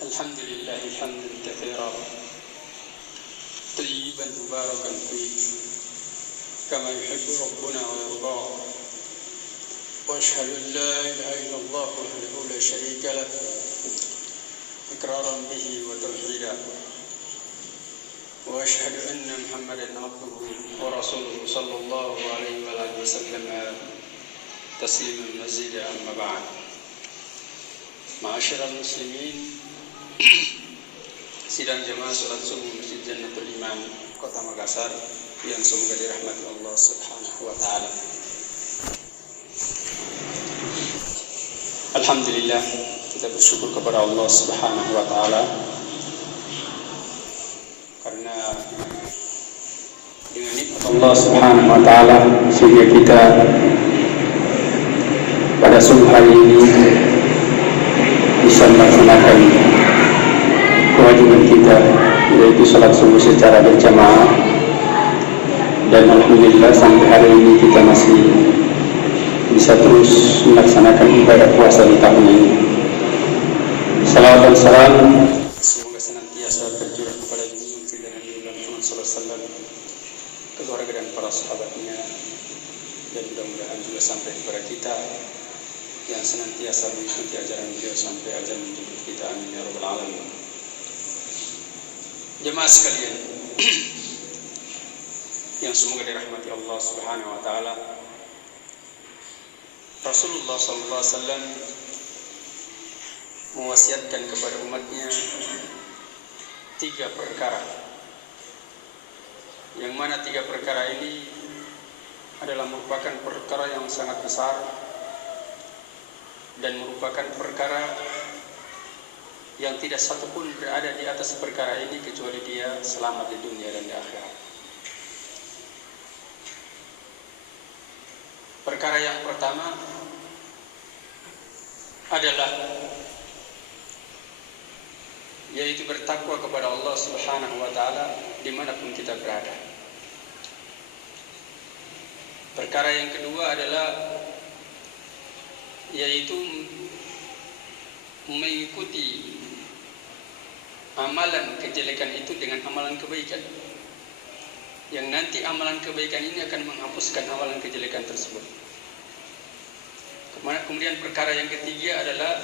الحمد لله حمدا كثيرا طيبا مباركا فيه كما يحب ربنا ويرضاه، واشهد ان لا اله الا الله وحده لا شريك له اقرارا به وتوحيدا، واشهد ان محمدا عبده ورسوله صلى الله عليه وآله وسلم تسليما مزيدا. اما بعد، Ma'asyiral muslimin, sidang jemaah salat subuh Masjid Jannatul Iman Kota Makassar yang semoga dirahmati Allah Subhanahu wa taala. Alhamdulillah, kita bersyukur kepada Allah Subhanahu wa taala karena dengan nikmat Allah Subhanahu wa taala sehingga kita pada subuh hari ini bisa melaksanakan kewajiban kita, yaitu salat subuh secara berjamaah, dan alhamdulillah sampai hari ini kita masih bisa terus melaksanakan ibadah puasa di tahun ini. Salawat dan salam semoga senantiasa tercurah kepada junjungan kita Nabi Muhammad SAW, keluarga dan para sahabatnya, dan mudah-mudahan juga sampai kepada kita yang senantiasa mengikuti ajaran beliau sampai ajal menjemput kita. Amin ya rabbal alamin. Jemaah sekalian yang semoga dirahmati Allah Subhanahu wa taala, Rasulullah sallallahu alaihi wasallam mewasiatkan kepada umatnya 3 perkara, yang mana 3 perkara ini adalah merupakan perkara yang sangat besar dan merupakan perkara yang tidak satupun berada di atas perkara ini kecuali dia selamat di dunia dan di akhirat. Perkara yang pertama adalah yaitu bertakwa kepada Allah Subhanahu wa taala dimanapun kita berada. Perkara yang kedua adalah yaitu mengikuti amalan kejelekan itu dengan amalan kebaikan, yang nanti amalan kebaikan ini akan menghapuskan amalan kejelekan tersebut. Kemudian perkara yang ketiga adalah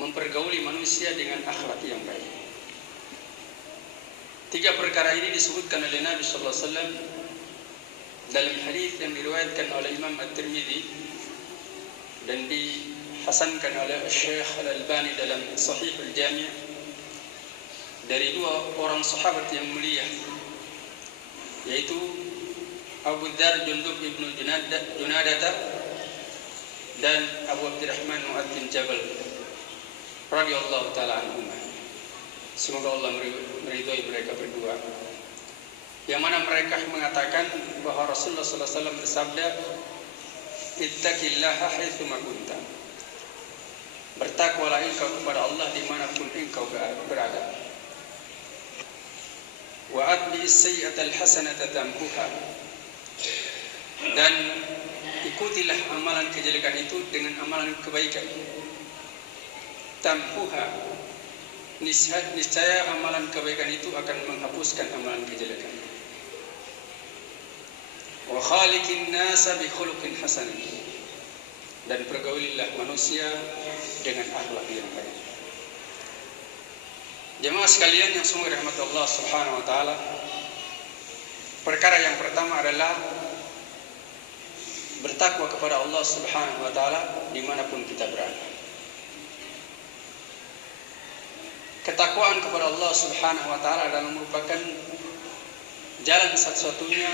mempergauli manusia dengan akhlak yang baik. 3 perkara ini disebutkan oleh Nabi sallallahu alaihi wasallam dalam hadis yang diriwayatkan oleh Imam At-Tirmidzi dan dihasankan oleh Syekh Al-Albani dalam Sahih Al-Jami' dari 2 orang sahabat yang mulia, yaitu Abu Dzar Jundub ibnu Junadah dan Abu Abdurrahman Mu'adz bin Jabal radhiyallahu taala anhuma. Semoga Allah meridhai mereka berdua, yang mana mereka mengatakan bahwa Rasulullah sallallahu alaihi wasallam bersabda, ittaqillaha haitsu ma kunta. Bertakwalah engkau kepada Allah dimanapun engkau berada. Wa atbi'is sayyi'atal hasanata tamhuha. Dan ikutilah amalan kejelekan itu dengan amalan kebaikan. Tamhuha. Niscaya amalan kebaikan itu akan menghapuskan amalan kejelekan. Wa khaliqin nasa bi khuluqin hasan. Dan pergaulilah manusia dengan akhlak yang baik. Jemaah sekalian yang semoga dirahmati Allah Subhanahu wa taala, perkara yang pertama adalah bertakwa kepada Allah Subhanahu wa taala dimanapun kita berada. Ketakwaan kepada Allah Subhanahu wa taala adalah merupakan jalan satu-satunya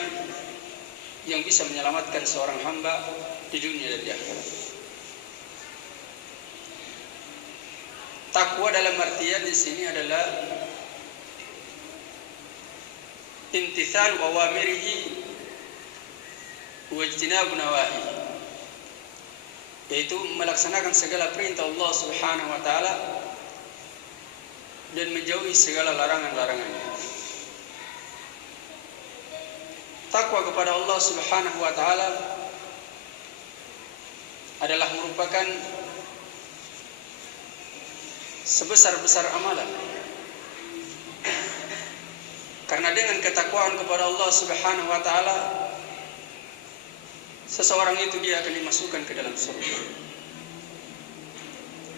yang bisa menyelamatkan seorang hamba di dunia dan di akhirat. Takwa dalam artian di sini adalah imtithal awamirihi wa ijtinabu nawahihi, yaitu melaksanakan segala perintah Allah Subhanahu wa taala dan menjauhi segala larangan-larangannya. Takwa kepada Allah Subhanahu wa taala adalah merupakan sebesar-besar amalan. Karena dengan ketakwaan kepada Allah Subhanahu wa taala, seseorang itu dia akan dimasukkan ke dalam surga.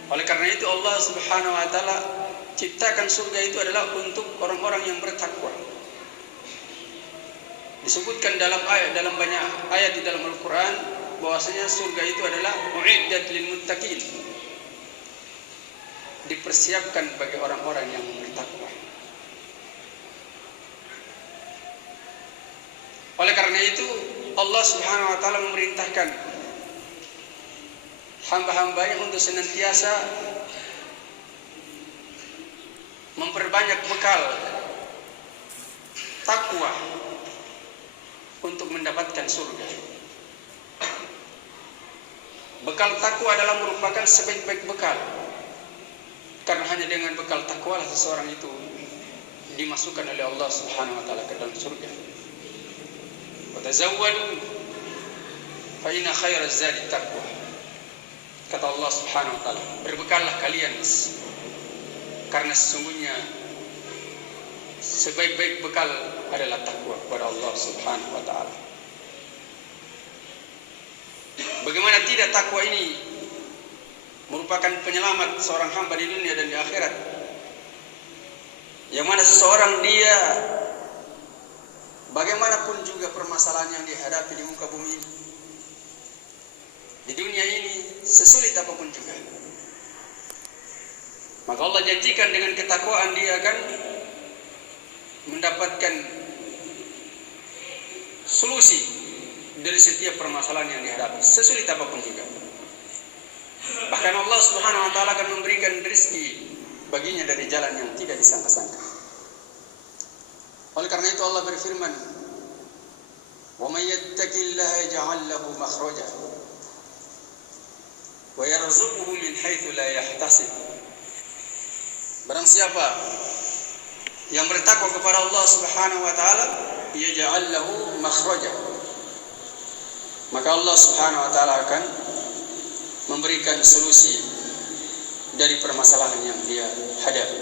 Oleh karena itu Allah Subhanahu wa taala ciptakan surga itu adalah untuk orang-orang yang bertakwa. Disebutkan dalam banyak ayat di dalam Al-Qur'an bahwasanya surga itu adalah uiddat lil muttaqin. Dipersiapkan bagi orang-orang yang bertakwa. Oleh karena itu Allah Subhanahu wa taala memerintahkan hamba-hambanya untuk senantiasa memperbanyak bekal takwa untuk mendapatkan surga. Bekal takwa adalah merupakan sebaik-baik bekal. Karena hanya dengan bekal takwa lah seseorang itu dimasukkan oleh Allah Subhanahu wa taala ke dalam surga. Wa tazawwadu fa inna khairaz zadi taqwa. Kata Allah Subhanahu wa taala, berbekallah kalian karena sesungguhnya sebaik-baik bekal adalah takwa kepada Allah Subhanahu wa taala. Bagaimana tidak takwa ini merupakan penyelamat seorang hamba di dunia dan di akhirat. Yang mana seseorang dia bagaimanapun juga permasalahan yang dihadapi di muka bumi ini, di dunia ini sesulit apapun juga, maka Allah janjikan dengan ketakwaan dia akan mendapatkan solusi dari setiap permasalahan yang dihadapi, sesulit apapun juga. Bahkan Allah Subhanahu wa taala akan memberikan rezeki baginya dari jalan yang tidak disangka-sangka. Oleh karena itu Allah berfirman, "Wa may yattaqillaha yaj'al lahu makhraja wa yarzuquhu min haitsu la yahtasib." Barang siapa yang bertakwa kepada Allah Subhanahu wa taala, yaj'al lahu makhraja, maka Allah Subhanahu wa taala akan memberikan solusi dari permasalahan yang dia hadapi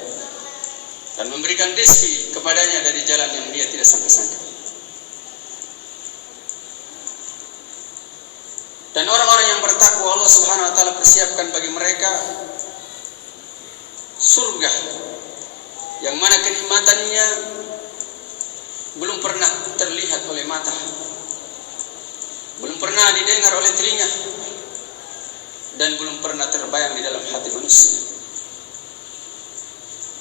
dan memberikan rezeki kepadanya dari jalan yang dia tidak sangka-sangka. Dan orang-orang yang bertakwa Allah Subhanahu wa taala persiapkan bagi mereka surga yang mana kenikmatannya belum pernah terlihat oleh mata, belum pernah didengar oleh telinga, dan belum pernah terbayang di dalam hati manusia.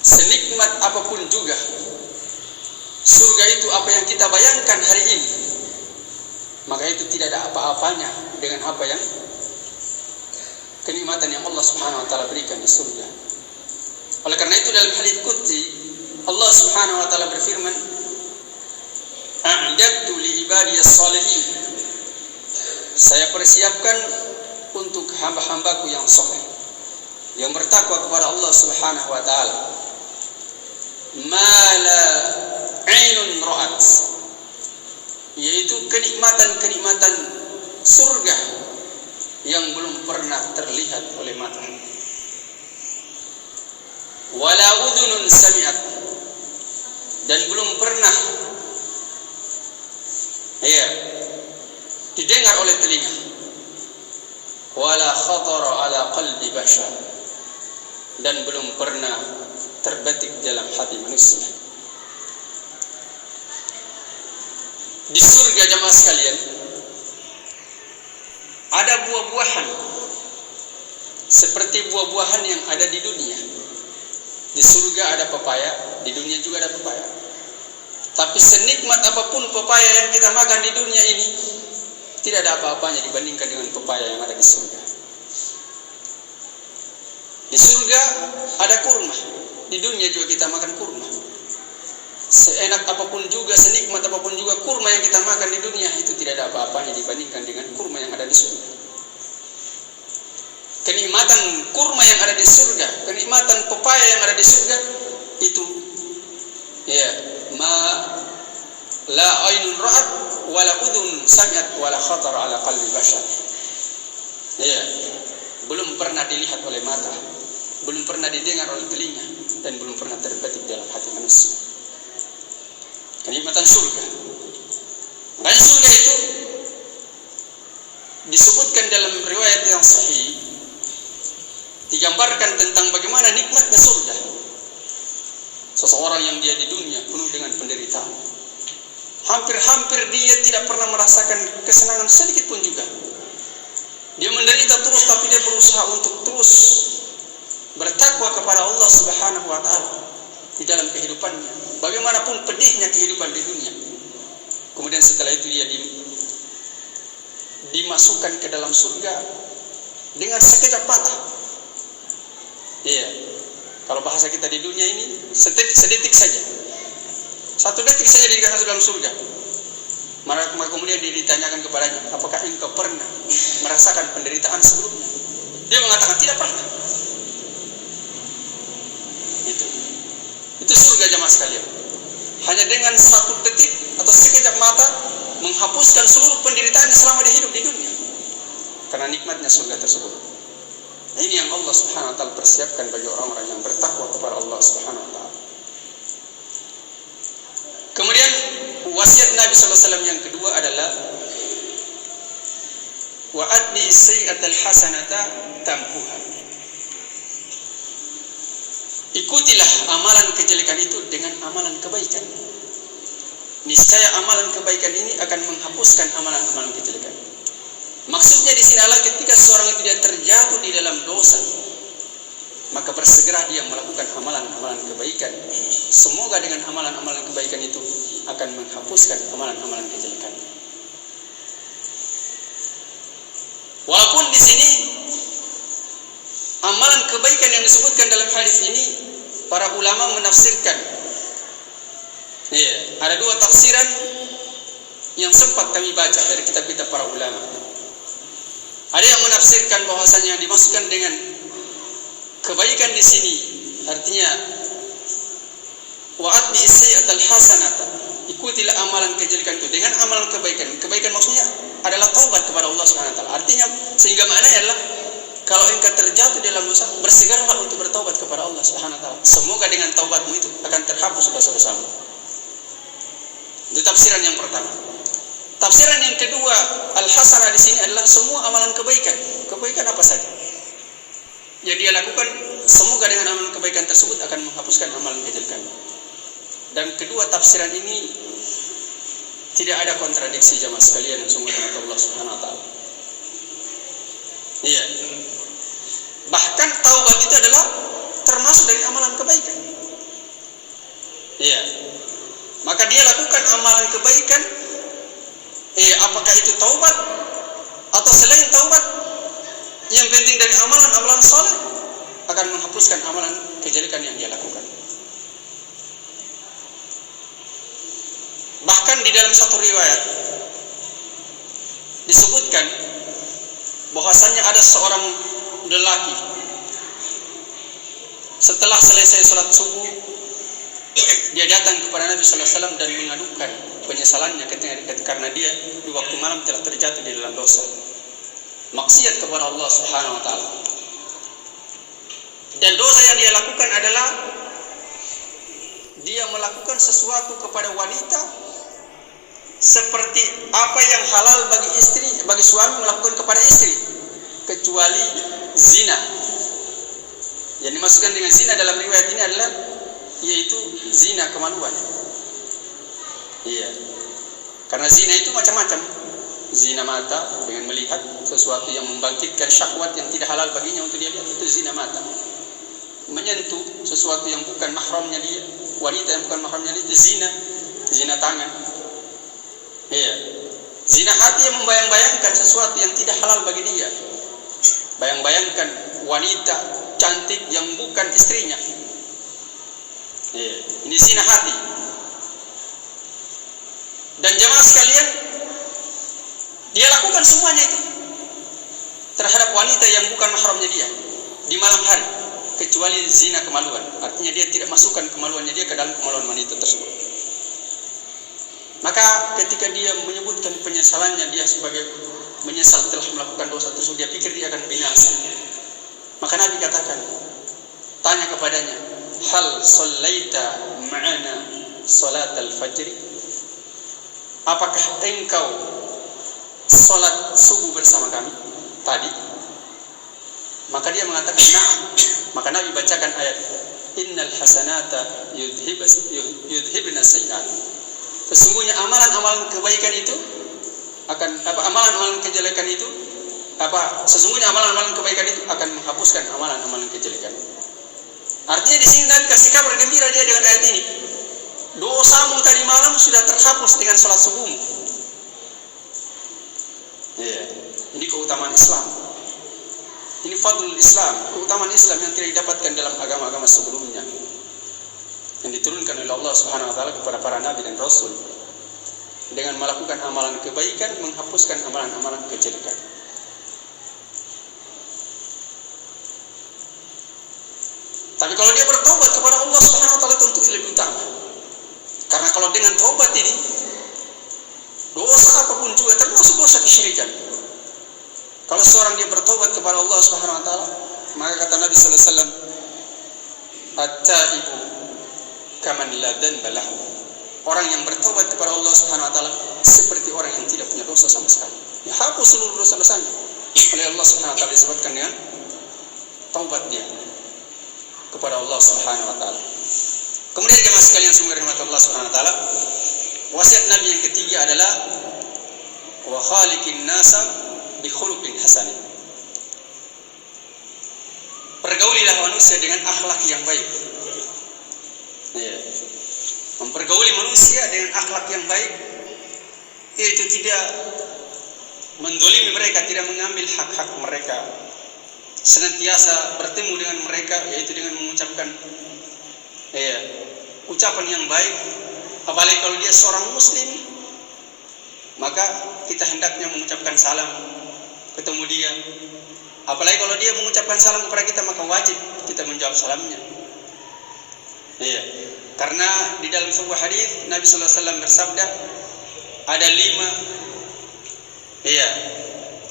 Senikmat apapun juga surga itu apa yang kita bayangkan hari ini, maka itu tidak ada apa-apanya dengan apa yang kenikmatan yang Allah Subhanahu wa taala berikan di surga. Oleh karena itu dalam hadits qudsi Allah Subhanahu wa taala berfirman, "A'dadtu li ibadiyas shalihin." Saya persiapkan untuk hamba-hambaku yang saleh, yang bertakwa kepada Allah Subhanahu wa taala, ma la 'ainun ra'at, yaitu kenikmatan-kenikmatan surga yang belum pernah terlihat oleh mata, wala udhunun sami'at, dan belum pernah didengar oleh telinga, wala khatara ala qalbi bashar, dan belum pernah terbetik dalam hati manusia. Di surga jemaah sekalian ada buah-buahan seperti buah-buahan yang ada di dunia. Di surga ada pepaya, di dunia juga ada pepaya. Tapi senikmat apapun pepaya yang kita makan di dunia ini, tidak ada apa-apanya dibandingkan dengan pepaya yang ada di surga. Di surga ada kurma, di dunia juga kita makan kurma. Seenak apapun juga, senikmat apapun juga kurma yang kita makan di dunia, itu tidak ada apa-apanya dibandingkan dengan kurma yang ada di surga. Kenikmatan kurma yang ada di surga, kenikmatan pepaya yang ada di surga, itu ma la ainun ra'at wala udhun sami'at wala khatar ala qalbi bashar. Belum pernah dilihat oleh mata belum pernah didengar oleh telinga dan belum pernah terbetik dalam hati manusia. Kenikmatan surga. Makanya surga itu disebutkan dalam riwayat yang sahih, digambarkan tentang bagaimana nikmatnya surga. Seseorang yang dia di dunia penuh dengan penderitaan, hampir-hampir dia tidak pernah merasakan kesenangan sedikit pun juga. Dia menderita terus, tapi dia berusaha untuk terus bertakwa kepada Allah Subhanahu wa Ta'ala di dalam kehidupannya. Bagaimanapun pedihnya kehidupan di dunia, kemudian setelah itu dia dimasukkan ke dalam surga dengan sekejap mata. Iya, kalau bahasa kita di dunia ini sedetik saja, 1 detik saja dikasih dalam surga. Maka kemudian dia ditanyakan kepadanya, apakah engkau pernah merasakan penderitaan sebelumnya? Dia mengatakan tidak pernah. Itu surga jemaah sekalian. Hanya dengan 1 detik atau sekejap mata menghapuskan seluruh penderitaannya selama dia hidup di dunia, karena nikmatnya surga tersebut. Nah, ini yang Allah Subhanahu wa Ta'ala persiapkan bagi orang-orang yang bertakwa kepada Allah Subhanahu wa Ta'ala. Kemudian wasiat Nabi SAW yang kedua adalah wa atbi sayyi'atal hasanata tamhuha. Ikutilah amalan kejelekan itu dengan amalan kebaikan. Niscaya amalan kebaikan ini akan menghapuskan amalan-amalan kejelekan. Maksudnya di sini adalah ketika seorang itu dia terjatuh di dalam dosa, maka bersegera dia melakukan amalan-amalan kebaikan. Semoga dengan amalan-amalan kebaikan itu akan menghapuskan amalan-amalan kejelekan. Walaupun di sini amalan kebaikan yang disebutkan dalam hadis ini, para ulama menafsirkan. Ada 2 tafsiran yang sempat kami baca dari kitab-kitab para ulama. Ada yang menafsirkan bahwasanya yang dimaksudkan dengan kebaikan di sini artinya wa'at bi sayyi'atil hasanata, ikutilah amalan kejelekan itu dengan amalan kebaikan. Kebaikan maksudnya adalah taubat kepada Allah Subhanahu wa Ta'ala. Artinya sehingga maknanya adalah kalau engkau terjatuh dalam dosa, bersegeralah untuk bertaubat kepada Allah Subhanahu wa Ta'ala. Semoga dengan taubatmu itu akan terhapus dosa-dosamu. Itu tafsiran yang pertama. Tafsiran yang kedua, al-hasanah di sini adalah semua amalan kebaikan. Kebaikan apa saja yang dia lakukan, semoga dengan amalan kebaikan tersebut akan menghapuskan amalan kejelekan. Dan kedua tafsiran ini tidak ada kontradiksi jemaah sekalian yang semua dengan Allah Subhanahu wa Ta'ala. Iya. Bahkan taubat itu adalah termasuk dari amalan kebaikan. Iya. Maka dia lakukan amalan kebaikan, apakah itu taubat atau selain taubat, yang penting dari amalan-amalan saleh akan menghapuskan amalan kejelekan yang dia lakukan. Bahkan di dalam satu riwayat disebutkan bahwasannya ada seorang lelaki setelah selesai sholat subuh, dia datang kepada Nabi SAW dan mengadukan penyesalannya karena dia di waktu malam telah terjatuh di dalam dosa, maksiat kepada Allah Subhanahu wa Ta'ala. Dan dosa yang dia lakukan adalah dia melakukan sesuatu kepada wanita seperti apa yang halal bagi istri, bagi suami melakukan kepada istri, kecuali zina. Yang dimaksudkan dengan zina dalam riwayat ini adalah yaitu zina kemaluan. Iya. Karena zina itu macam-macam. Zina mata dengan melihat sesuatu yang membangkitkan syahwat yang tidak halal baginya untuk dia lihat, itu zina mata. Menyentuh sesuatu yang bukan mahramnya dia, wanita yang bukan mahramnya dia, itu zina. Zina tangan. Iya. Zina hati yang membayang-bayangkan sesuatu yang tidak halal bagi dia. Bayang-bayangkan wanita cantik yang bukan istrinya. Iya. Ini zina hati. Dan jemaah sekalian, dia lakukan semuanya itu terhadap wanita yang bukan mahramnya dia di malam hari, kecuali zina kemaluan. Artinya dia tidak masukkan kemaluannya dia ke dalam kemaluan wanita tersebut. Maka ketika dia menyebutkan penyesalannya, dia sebagai menyesal telah melakukan dosa tersebut, dia pikir dia akan binasa. Maka Nabi katakan, tanya kepadanya, hal sallaita ma'ana salat al-fajr? Apakah engkau salat subuh bersama kami tadi? Maka dia mengatakan na'am. Maka Nabi bacakan ayat, innal hasanata yudhibna sayyi'at. Sesungguhnya amalan-amalan kebaikan itu akan amalan-amalan kejelekan itu sesungguhnya amalan-amalan kebaikan itu akan menghapuskan amalan-amalan kejelekan. Artinya di sini Nabi kasih kabar gembira dia dengan ayat ini. Dosamu tadi malam sudah terhapus dengan salat subuhmu. Ya, ini keutamaan Islam. Ini fadlul Islam, keutamaan Islam yang tidak didapatkan dalam agama-agama sebelumnya, yang diturunkan oleh Allah Subhanahu wa taala kepada para nabi dan rasul. Dengan melakukan amalan kebaikan menghapuskan amalan-amalan kejelekan. Tapi kalau dia bertobat kepada Allah Subhanahu wa taala tentu lebih utama. Karena kalau dengan taubat ini dosa apapun juga termasuk dosa kesyirikan. Kalau seorang dia bertobat kepada Allah Subhanahu wa taala, maka kata Nabi sallallahu alaihi wasallam, at-taibu kaman la dhanba lahu. Orang yang bertobat kepada Allah Subhanahu wa taala seperti orang yang tidak punya dosa sama sekali. Dihapus seluruh dosa-dosanya oleh Allah Subhanahu wa taala, disebutkan dengan taubatnya kepada Allah Subhanahu wa taala. Kemudian jemaah sekalian semoga rahmat Allah Subhanahu wa taala, wasiat Nabi yang ketiga adalah wa khaliqin nasa bi khuluqin hasan. Pergaulilah manusia dengan akhlak yang baik. Ya. Mempergauli manusia dengan akhlak yang baik itu tidak mendolimi mereka, tidak mengambil hak-hak mereka. Senantiasa bertemu dengan mereka, yaitu dengan mengucapkan ucapan yang baik. Apalagi kalau dia seorang muslim, maka kita hendaknya mengucapkan salam ketemu dia. Apalagi kalau dia mengucapkan salam kepada kita, maka wajib kita menjawab salamnya. Karena di dalam sebuah hadis Nabi sallallahu alaihi wasallam bersabda, ada 5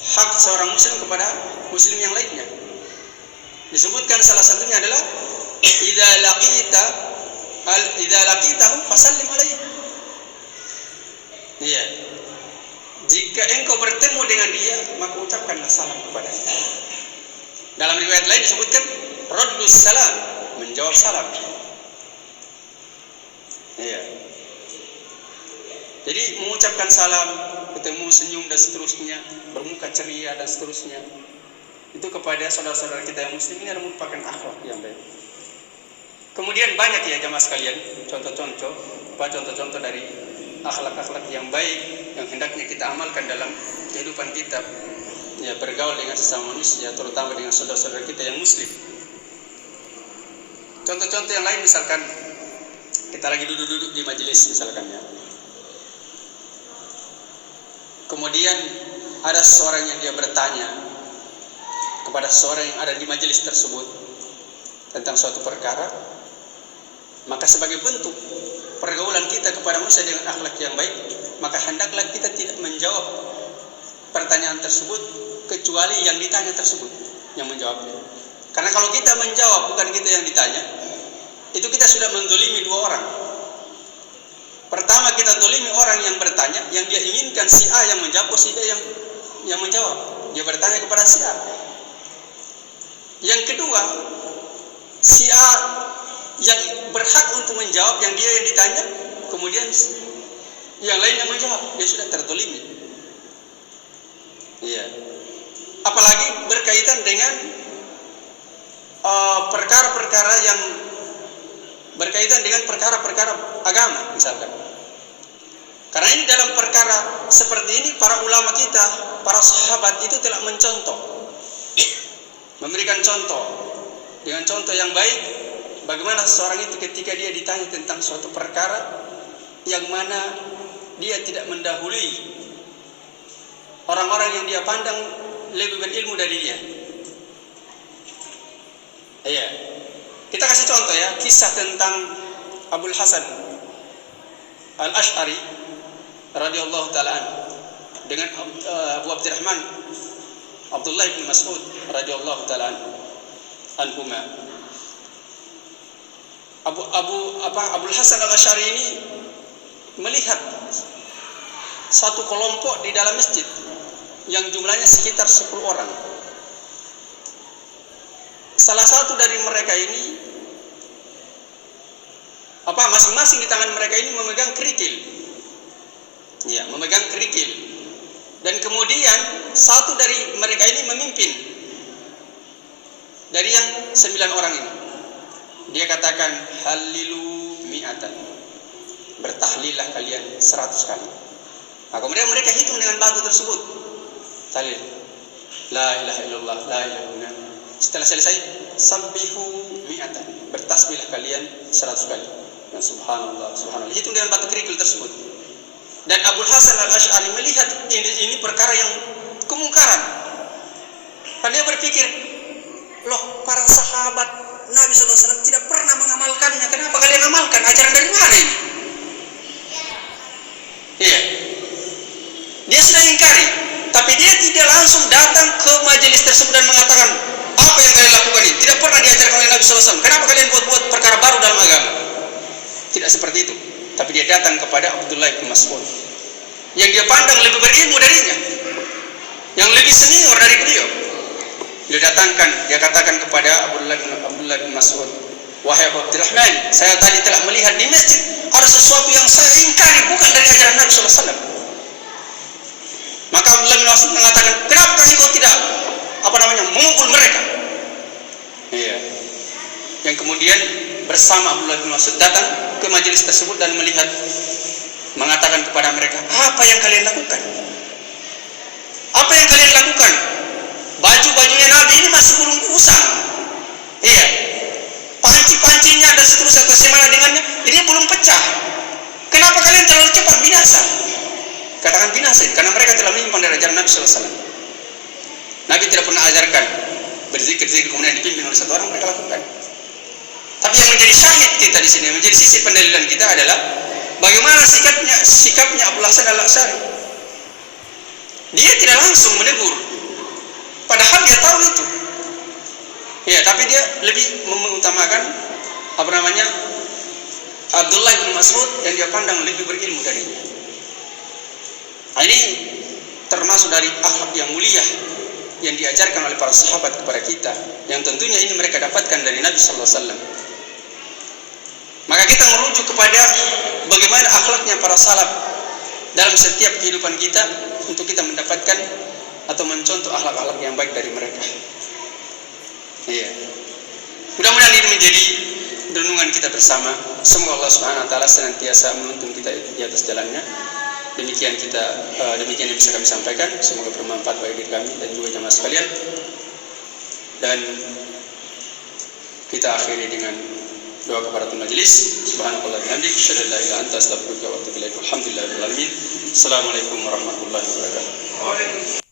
hak seorang muslim kepada muslim yang lainnya. Disebutkan salah satunya adalah idza laqitahu fasallim alaihi. Jika engkau bertemu dengan dia, maka ucapkanlah salam kepadanya. Dalam riwayat lain disebutkan raddus salam, menjawab salam. Jadi mengucapkan salam, ketemu, senyum dan seterusnya, bermuka ceria dan seterusnya, itu kepada saudara-saudara kita yang muslim ini adalah merupakan akhlak yang baik. Kemudian banyak ya jamaah sekalian contoh-contoh dari akhlak-akhlak yang baik yang hendaknya kita amalkan dalam kehidupan kita, bergaul dengan sesama manusia, terutama dengan saudara-saudara kita yang muslim. Contoh-contoh yang lain, misalkan kita lagi duduk-duduk di majelis misalkan ya. Kemudian ada seorang yang dia bertanya kepada seorang yang ada di majelis tersebut tentang suatu perkara, maka sebagai bentuk pergaulan kita kepada manusia dengan akhlak yang baik, maka hendaklah kita tidak menjawab pertanyaan tersebut kecuali yang ditanya tersebut yang menjawabnya. Karena kalau kita menjawab bukan kita yang ditanya, itu kita sudah mendolimi 2 orang. Pertama, kita dolimi orang yang bertanya, yang dia inginkan si A yang menjawab, si B yang menjawab. Dia bertanya kepada si A. Yang kedua, si A yang berhak untuk menjawab, yang dia yang ditanya, kemudian yang lain yang menjawab, dia sudah tertolimi. Apalagi berkaitan dengan perkara-perkara yang berkaitan dengan perkara-perkara agama misalkan. Karena ini dalam perkara seperti ini para ulama kita, para sahabat itu telah mencontoh, memberikan contoh dengan contoh yang baik bagaimana seseorang itu ketika dia ditanya tentang suatu perkara yang mana dia tidak mendahului orang-orang yang dia pandang lebih berilmu dari dia. Kita kasih contoh ya, kisah tentang Abul Hasan Al-Ash'ari radhiyallahu ta'ala dengan Abu Abdurrahman Abdullah bin Mas'ud radhiyallahu ta'ala anhuma. Abul Hasan Al-Asy'ari ini melihat satu kelompok di dalam masjid yang jumlahnya sekitar 10 orang. Salah satu dari mereka ini, masing-masing di tangan mereka ini memegang kerikil. Ya, memegang kerikil. Dan kemudian satu dari mereka ini memimpin dari yang 9 orang ini. Dia katakan, halilu mi'atan, bertahlillah kalian 100 kali. Nah, kemudian mereka hitung dengan batu tersebut. Tahlil, la ilaha illallah, la ilaha illallah. Setelah selesai, sabbihu mi'atan, bertasbihlah kalian 100 kali. Dan subhanallah, subhanallah, hitung dengan batu kerikil tersebut. Dan Abul Hasan Al-Asy'ari melihat ini perkara yang kemungkaran. Dan dia berpikir, loh, para sahabat Nabi SAW tidak pernah mengamalkannya. Kenapa kalian amalkan? Ajaran dari mana ini? Iya. Dia sudah ingkari, tapi dia tidak langsung datang ke majelis tersebut dan mengatakan, apa yang kalian lakukan ini? Tidak pernah diajarkan oleh Nabi SAW. Kenapa kalian buat-buat perkara baru dalam agama? Tidak seperti itu. Tapi dia datang kepada Abdullah bin Mas'ud, yang dia pandang lebih berilmu darinya, yang lebih senior dari beliau. Dia katakan kepada Abdullah bin Mas'ud, wahai Abu Abdurrahman, saya tadi telah melihat di masjid ada sesuatu yang saya ingkari, bukan dari ajaran Nabi SAW. Maka Abdullah bin Mas'ud mengatakan, kenapa engkau tidak memukul mereka? Iya. Yang kemudian bersama Abdullah bin Mas'ud datang ke majelis tersebut dan mengatakan kepada mereka, apa yang kalian lakukan? Apa yang kalian lakukan? Baju-bajunya Nabi ini masih belum usang. Iya. Panci-pancinya dan seterusnya bagaimana dengannya, ini belum pecah. Kenapa kalian terlalu cepat binasa? Katakan binasa, karena mereka telah menyimpan dari ajaran Nabi SAW. Nabi tidak pernah ajarkan berzikir-zikir kemudian dipimpin oleh satu orang, mereka lakukan. Tapi yang menjadi syahid kita di sini, menjadi sisi pendalilan kita adalah bagaimana sikapnya Abul Hasan Al-Asy'ari. Dia tidak langsung menegur, padahal dia tahu itu. Ya, tapi dia lebih mengutamakan Abdullah bin Mas'ud yang dia pandang lebih berilmu darinya. Nah, ini termasuk dari akhlak yang mulia yang diajarkan oleh para sahabat kepada kita, yang tentunya ini mereka dapatkan dari Nabi sallallahu alaihi wasallam. Maka kita merujuk kepada bagaimana akhlaknya para salaf dalam setiap kehidupan kita untuk kita mendapatkan atau mencontoh akhlak-akhlak yang baik dari mereka. Iya. Mudah-mudahan ini menjadi renungan kita bersama. Semoga Allah Subhanahu wa taala senantiasa menuntun kita di atas jalannya. Demikian yang bisa kami sampaikan. Semoga bermanfaat bagi diri kami dan juga jamaah sekalian. Dan kita akhiri dengan doa kafaratul majelis. Subhanallahi wa bihamdihi, asyhadu an la ilaha illa anta, astaghfiruka wa atubu ilaik. Alhamdulillahirabbil alamin. Assalamualaikum warahmatullahi wabarakatuh.